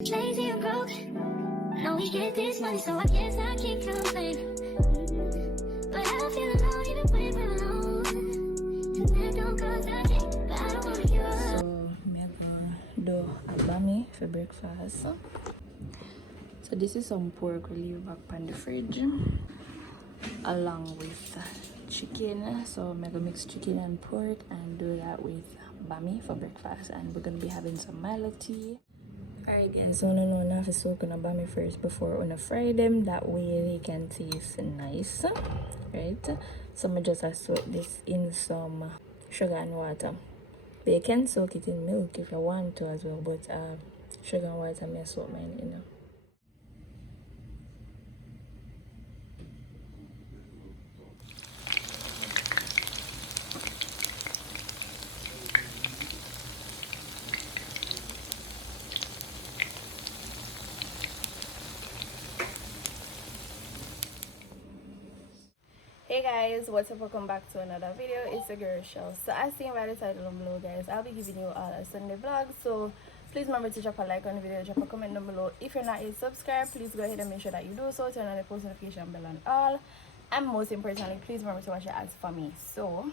Lazy and broke. Know we get this money, so I guess I can't complain. But I feel alone even when we're alone. And that don't cause I think, but I don't wanna give up. So, I'm gonna do a bami for breakfast. So this is some pork we leave back on the fridge, along with chicken. So I'm gonna mix chicken and pork and do that with bami for breakfast. And we're gonna be having some Milo tea. Alright guys, so no have to soak on a bami first before I fry them. That way they can taste nice. Right? So I just soak this in some sugar and water. But you can soak it in milk if you want to as well, but sugar and water may soak mine in. Hey guys, what's up? Welcome back to another video. It's a girl show. So as seen by the title down below, guys, I'll be giving you all a Sunday vlog. So please remember to drop a like on the video, drop a comment down below. If you're not yet subscribed, please go ahead and make sure that you do so. Turn on the post notification bell and all. And most importantly, please remember to watch your ads for me. So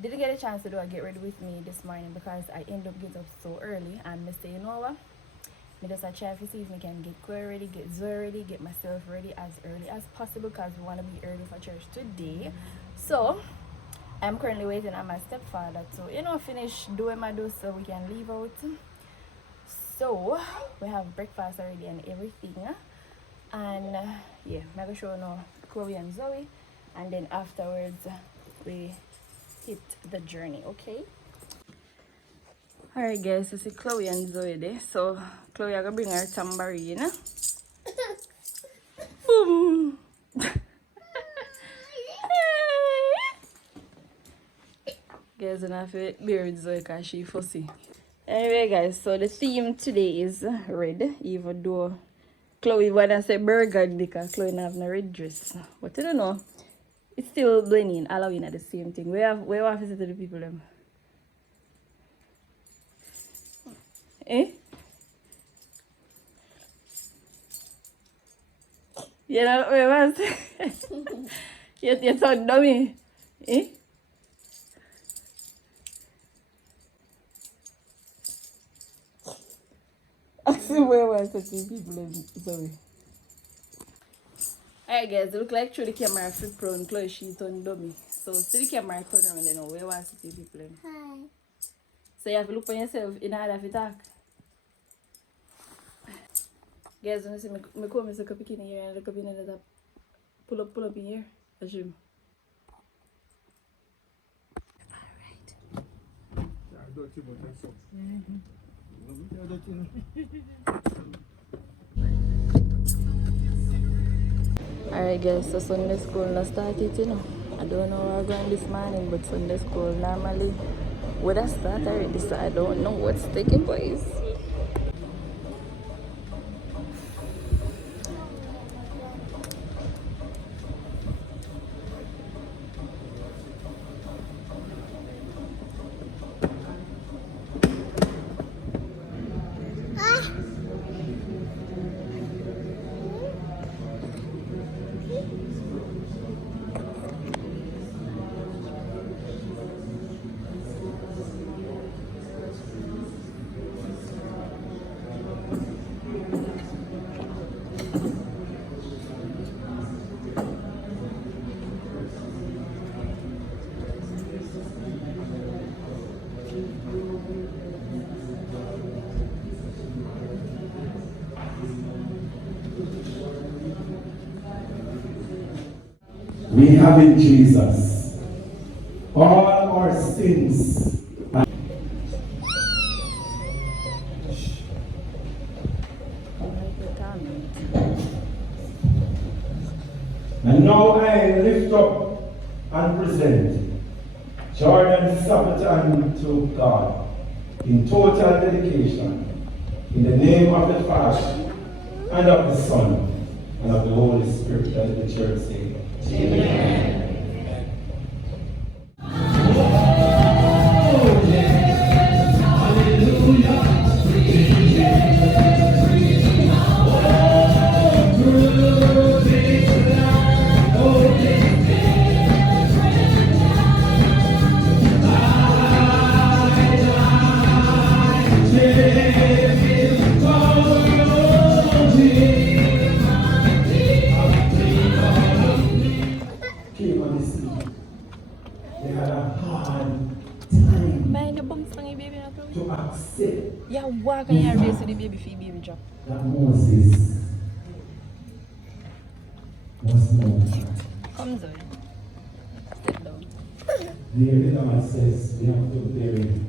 didn't get a chance to do a get ready with me this morning because I ended up getting up so early and Mr. You know what? I just try to see if I can get Chloe ready, get Zoe ready, get myself ready as early as possible because we want to be early for church today. So I'm currently waiting on my stepfather to finish doing my do so we can leave out. So we have breakfast already and everything, and yeah, I'm gonna show you Chloe and Zoe, and then afterwards we hit the journey. Okay. Alright guys, so see Chloe and Zoe there. So Chloe, I'm gonna bring her tambourine. Boom! Guys, I have to bear with Zoe because she's fussy. Anyway guys, so the theme today is red. Even though Chloe wanna say burgundy because Chloe don't have no red dress. But you don't know, it's still blending, allowing at the same thing. We have to say to the people them. Eh? You know what I was? You're so dummy. Eh? I see where I was talking people. Sorry. Alright guys, it look like through the camera flip around Chloe she turned dummy. So see the camera turn around and know where was the people. Hi. So you have to look for yourself in order to talk. Guys, when you see me come and look in here and look up in the top, pull up in here, assume. Alright guys, so Sunday school not started, I don't know where I'm going this morning, but Sunday school normally would have started already, so I don't know what's taking place. We have in Jesus all our sins. And now I lift up and present Jordan Sabbath unto God in total dedication, in the name of the Father, and of the Son, and of the Holy Spirit, as the church says. Amen. Hallelujah. you see the baby feet baby drop. that Moses was known. Come Zoe. Step down. The Lord says we have to bury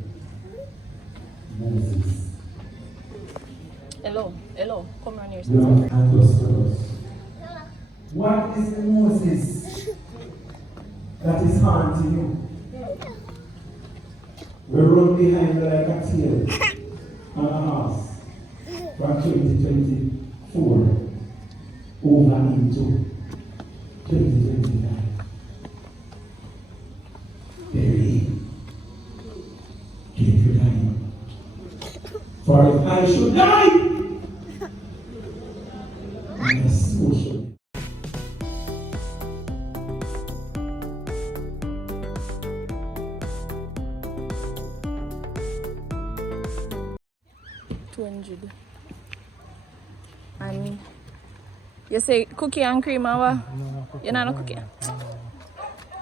Moses. Hello. Come around here. Young and prosperous. What is the Moses that is haunting you? We run behind you like a tail on a horse from 2024 over into 2025. Bury keep your time. For if I should die, my soul should. $200. And you say cookie and cream or what? You're not a cookie?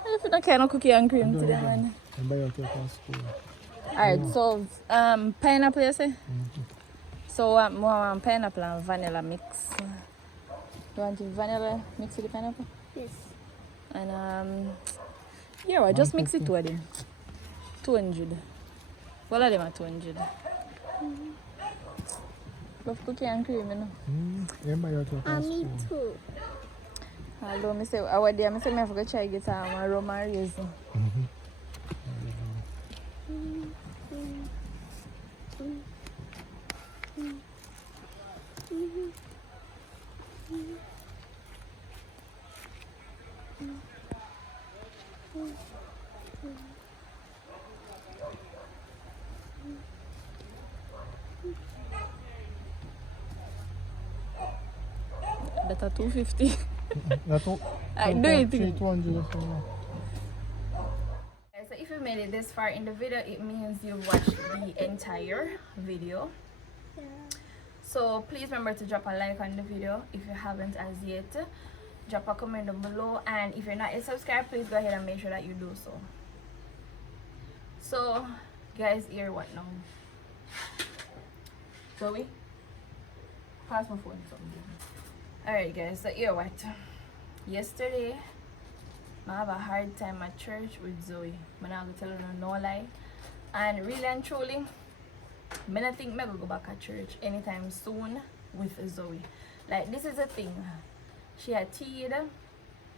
If you don't care no cookie and cream today, man. Alright, so pineapple you say? So more pineapple and vanilla mix. You want the vanilla mix with the pineapple? Yes. And yeah, well, just mix it with them. 200. All of them are 200. Love cookie and cream, you know. Me too. Although I say, I day, I say I have to try get my rum and raisin. That's a 250. I do it. So if you made it this far in the video, it means you've watched the entire video. Yeah. So please remember to drop a like on the video if you haven't as yet. Drop a comment down below, and if you're not yet subscribed, please go ahead and make sure that you do so. So guys, here what now? Zoe, pass my phone. Alright guys, so here what? Yesterday I have a hard time at church with Zoe. I'm not going to tell her no lie. And really and truly, I don't think I'm going to go back at church anytime soon with Zoe. Like, this is the thing. She had teeth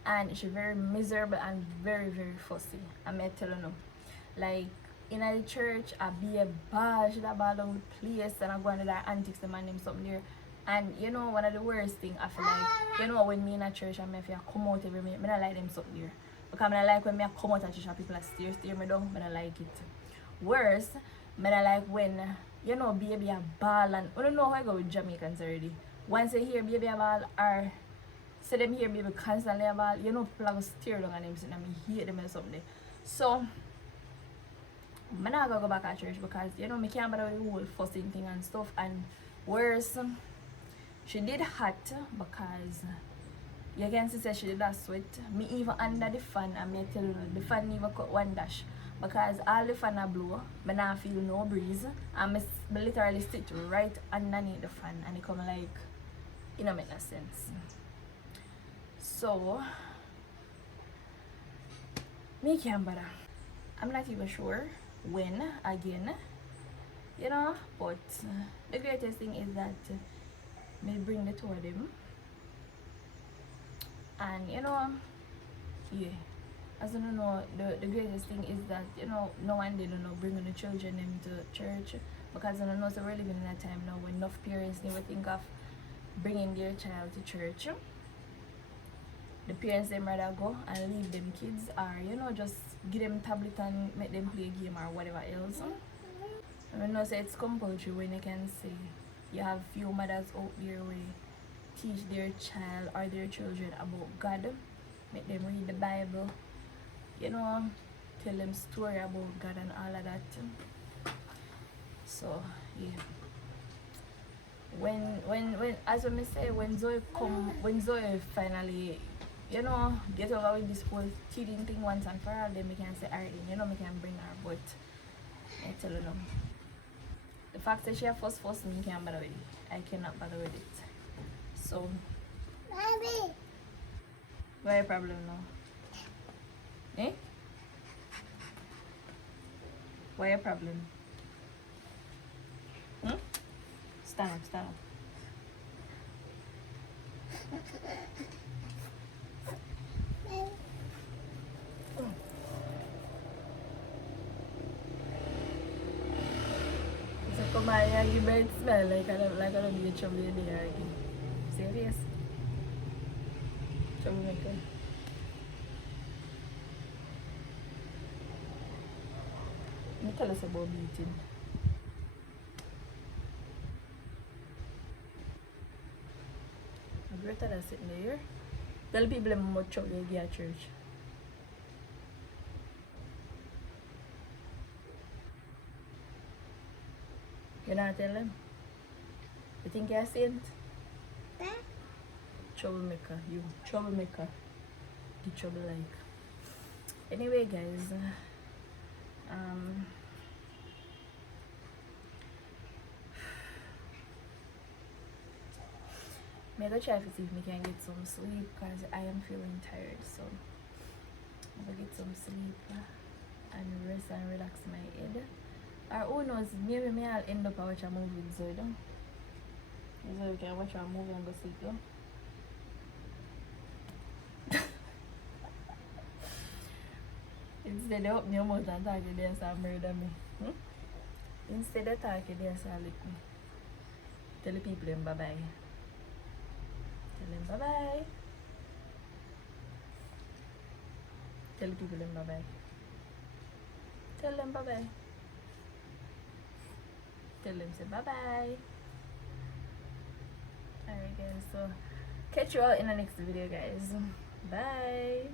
and she's very miserable and very, very fussy. I'm going to tell her no. Like, in the church, I be a ball. She'd have ball down the place and I go into that antics, the man name something there. And you know, one of the worst things I feel like, you know, when me in a church and if I come out every minute, I don't like them something there. Because I don't like when I come out of church and people stare me down, I don't like it. Worse, I don't like when, you know, baby a ball and, I don't know how I go with Jamaicans already. Once they hear baby a ball or say them hear baby constantly a ball, you know, people are stare down on them and I hate them or something. So, I'm not going to go back at church because, you know, I can't bother with the whole fussing thing and stuff. And worse, she did hot because you can see she did that sweat. Me even under the fan, and me tell you the fan even cut one dash because all the fan are blow. I not feel no breeze, and I literally sit right underneath the fan, and it come like, it don't make no sense. So me can't bother. I'm not even sure when again, you know, but the greatest thing is that me bring the two of them, and you know, yeah, as you know, the greatest thing is that, you know, no one they don't know bringing the children them to church, because I know so we're living in a time now when enough parents never think of bringing their child to church. The parents them rather go and leave them kids, or you know, just give them tablet and make them play a game or whatever else. I know say it's compulsory when you can say you have few mothers out there where teach their child or their children about God, make them read the Bible, you know, tell them story about God and all of that. So yeah, when as I say, when Zoe finally, you know, get over with this whole cheating thing once and for all, then we can say alright, you know, we can bring her. But I tell you now, The fact that she have first me can't bother with it. I cannot bother with it. So Mommy. what your problem now? Eh? What your problem? Hmm? Stand up, stand up. So come on, you give me smell like I don't be a trouble in there again. Serious? Troublemaker. Let me tell us about beating. I'm greater than sitting there. Tell people how much trouble they get at church. You not tell them? You think you're a saint? Troublemaker, you troublemaker. The trouble like. Anyway guys, I'm gonna try to see if we can get some sleep because I am feeling tired, so I'm gonna get some sleep and rest and relax my head. Or who knows, maybe I'll end up watching a movie with Zoe, though. So we can watch a movie and go sleep though. Instead of opening your mouth and talking there, so murder me. Instead of talking there, so lick me. Tell the people them bye-bye. Tell them bye-bye. Tell the people them bye-bye. Tell them bye-bye. Tell them say bye-bye. Alright guys, so catch you all in the next video guys. Bye.